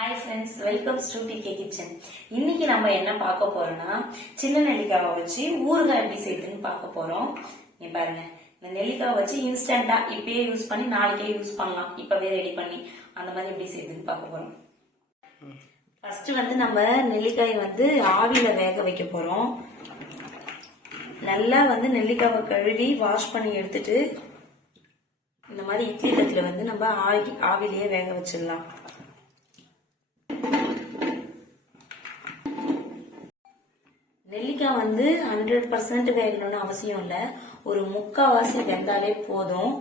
Hi friends welcome to DK kitchen இன்னைக்கு நம்ம என்ன பார்க்க போறோம்னா சின்ன நெல்லிக்காவை வச்சு ஊறுகாய் எப்படி செய்யுதுன்னு பார்க்க போறோம். நீ பாருங்க. இந்த நெல்லிக்காவை வச்சு இன்ஸ்டன்டா இப்பயே யூஸ் பண்ணி நாளைக்கே யூஸ் பண்ணலாம். இப்பவே ரெடி பண்ணி அந்த மாதிரி எப்படி செய்யுதுன்னு பார்க்க போறோம். ஃபர்ஸ்ட் வந்து நம்ம நெல்லிக்காயை வந்து ஆவியில வேக வைக்க போறோம். நல்லா வந்து நெல்லிக்காவை கழுவி வாஷ் பண்ணி எடுத்துட்டு இந்த மாதிரி இட்லி தட்டுல வந்து நம்ம ஆவி ஆவிலேயே வேக வச்சிடலாம். நெல்லிக்காய் வந்து ஹண்ட்ரட் பர்சன்ட் வேகணும்னு அவசியம் இல்லை. ஒரு முக்காவாசி வெந்தாலே போதும்.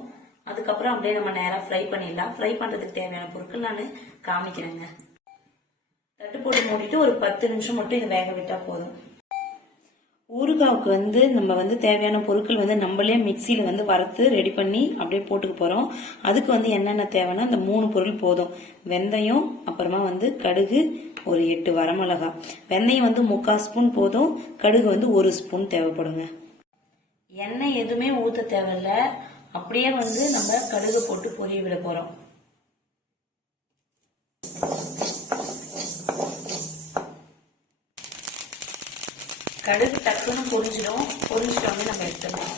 அதுக்கப்புறம் அப்படியே நம்ம நேராக ஃப்ரை பண்ணிடலாம். ஃப்ரை பண்ணுறதுக்கு தேவையான பொருட்கள் நான் காமிக்கிறேங்க. தட்டு போட்டு மூடிட்டு ஒரு பத்து நிமிஷம் மட்டும் இதை வேக விட்டால் போதும். ஊறுகாவுக்கு வந்து நம்ம வந்து தேவையான பொருட்கள் வந்து நம்மளே மிக்சியில் வந்து வறுத்து ரெடி பண்ணி அப்படியே போட்டுக்க போகிறோம் அதுக்கு வந்து என்னென்ன தேவைன்னா இந்த மூணு பொருள் போதும். வெந்தயம் அப்புறமா வந்து கடுகு ஒரு எட்டு வரமிளகா. வெந்தயம் வந்து முக்கால் ஸ்பூன் போதும். கடுகு வந்து ஒரு ஸ்பூன் தேவைப்படுங்க. எண்ணெய் எதுவுமே ஊற்ற தேவையில்ல. அப்படியே வந்து நம்ம கடுகு போட்டு பொரிய விட போகிறோம் கடுகு டக்குன்னு பொரிஞ்சிடும். பொரிஞ்சிட்டோம்னு நம்ம எடுத்துடலாம்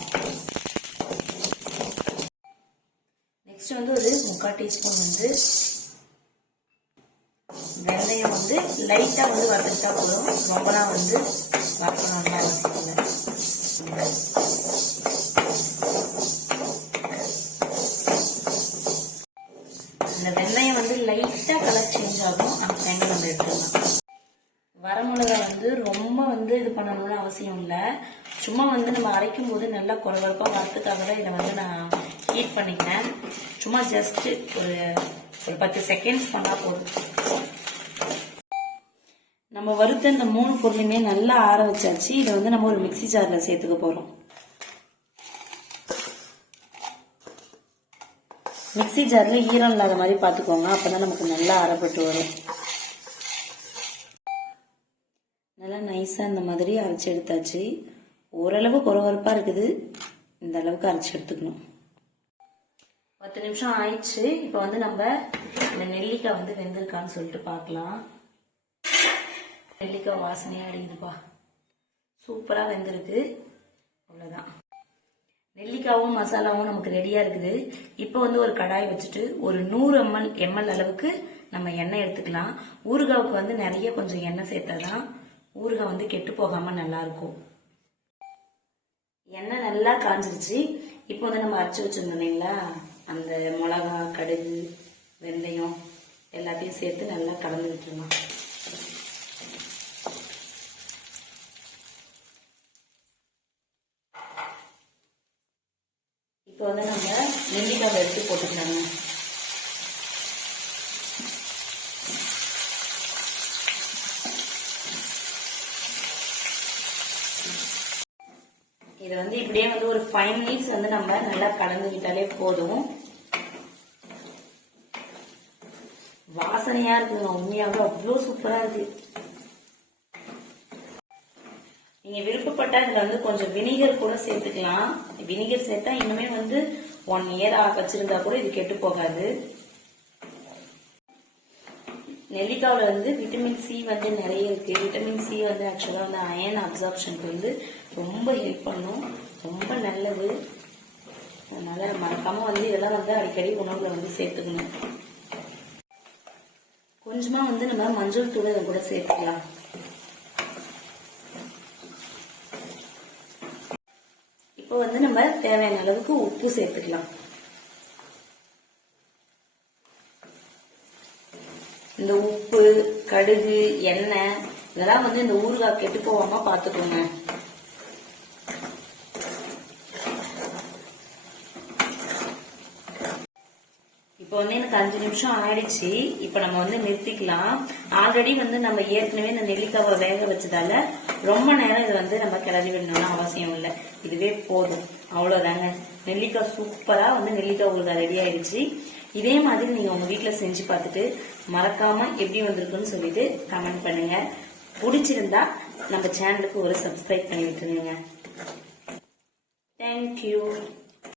நெக்ஸ்ட் வந்து ஒரு முக்கால் டீஸ்பூன் வந்து வெந்தயம் வந்து லைட்டாக வந்து வறுத்துட்டா போதும். ரொம்பலாம் வந்து வறுக்கணும்னு அவசியம் இல்லை இந்த வெந்தயம் வந்து லைட்டாக கலர் சேஞ்ச் ஆகும். நம்ம தேங்காய் வந்து எடுத்துக்கலாம். வந்து இது பண்ணணும்னு அவசியம் இல்லை. சும்மா வந்து நம்ம அரைக்கும் போது நல்லா குறவரப்பாக வரத்துக்காக தான் இதை வந்து நான் ஹீட் பண்ணிக்கிறேன். சும்மா ஜஸ்ட்டு ஒரு ஒரு பத்து செகண்ட்ஸ் பண்ணால் போதும். நம்ம வறுத்த இந்த மூணு பொருளையுமே நல்லா ஆற வச்சாச்சு. இதை வந்து நம்ம ஒரு மிக்ஸி ஜாரில் சேர்த்துக்க போகிறோம் மிக்ஸி ஜாரில் ஈரம் இல்லாத மாதிரி பார்த்துக்கோங்க. அப்போ தான் நமக்கு நல்லா அரைப்பட்டு வரும். நல்லா நைஸாக இந்த மாதிரி அரைச்சி எடுத்தாச்சு. ஓரளவு குறவரப்பாக இருக்குது. இந்த அளவுக்கு அரைச்சி எடுத்துக்கணும். பத்து நிமிஷம் ஆயிடுச்சு. இப்போ வந்து நம்ம இந்த நெல்லிக்காய் வந்து வெந்திருக்கான்னு சொல்லிட்டு பார்க்கலாம். நெல்லிக்காய் வாசனையாக அடிக்குதுப்பா. சூப்பராக வெந்திருக்கு. அவ்வளோதான் நெல்லிக்காவும் மசாலாவும் நமக்கு ரெடியாக இருக்குது. இப்போ வந்து ஒரு கடாய் வச்சுட்டு ஒரு நூறு எம்எல் எம்எல் அளவுக்கு நம்ம எண்ணெய் எடுத்துக்கலாம். ஊறுகாவுக்கு வந்து நிறைய கொஞ்சம் எண்ணெய் சேர்த்தாதான் ஊறுகாய் வந்து கெட்டு போகாம நல்லா இருக்கும் எண்ணெய் நல்லா காஞ்சிருச்சு. இப்போ வந்து நம்ம அரைச்சி வச்சிருந்தோம் இல்லைங்களா? அந்த மிளகா கடுகு வெந்தயம் எல்லாத்தையும் சேர்த்து நல்லா கலந்து விட்டுருலாம் இப்போ வந்து நம்ம நெல்லிக்காய் எடுத்து போட்டுக்கலாங்க. இதை வந்து இப்படியே வந்து ஒரு ஃபைவ் மினிட்ஸ் வந்து நம்ம நல்லா கலந்துக்கிட்டாலே போதும். வாசனையா இருக்குங்க உண்மையாவே அவ்வளோ சூப்பரா இருக்கு. நீங்க விருப்பப்பட்டா இதுல வந்து கொஞ்சம் வினிகர் கூட சேர்த்துக்கலாம். வினிகர் சேர்த்தா இன்னுமே வந்து ஒன் இயர் வச்சிருந்தா கூட இது கெட்டு போகாது. நெல்லிக்காவில் வந்து விட்டமின் சி வந்து நிறைய இருக்குது விட்டமின் சி வந்து ஆக்சுவலாக வந்து அயன் அப்சார்ப்ஷனுக்கு வந்து ரொம்ப ஹெல்ப் பண்ணும். ரொம்ப நல்லது. அதனால் மறக்காமல் வந்து இதெல்லாம் வந்து அடிக்கடி உணவில் வந்து சேர்த்துக்கணும். கொஞ்சமாக வந்து நம்ம மஞ்சள் தூள் இதை கூட சேர்த்துக்கலாம். இப்போ வந்து நம்ம தேவையான அளவுக்கு உப்பு சேர்த்துக்கலாம். இந்த உப்பு கடுகு எண்ணெய் இதெல்லாம் வந்து இந்த ஊறுகாய் கெட்டு போகாம பாத்துக்கோங்க. இப்போ வந்து எனக்கு அஞ்சு நிமிஷம் ஆயிடுச்சு. இப்போ நம்ம வந்து நிறுத்திக்கலாம். ஆல்ரெடி வந்து நம்ம ஏற்கனவே இந்த நெல்லிக்காவை வேக வச்சதால ரொம்ப நேரம் இது வந்து நம்ம கிளறி விடணும்னு அவசியம் இல்லை. இதுவே போதும். அவ்வளவுதாங்க. நெல்லிக்காய் சூப்பரா வந்து நெல்லிக்காய் உங்களுக்கு ரெடி ஆயிடுச்சு. இதே மாதிரி நீங்க உங்க வீட்டுல செஞ்சு பார்த்துட்டு மறக்காம எப்படி வந்திருக்குன்னு சொல்லிட்டு கமெண்ட் பண்ணுங்க. பிடிச்சிருந்தா நம்ம சேனலுக்கு ஒரு சப்ஸ்கிரைப் பண்ணி விட்டுருங்க. தேங்க்யூ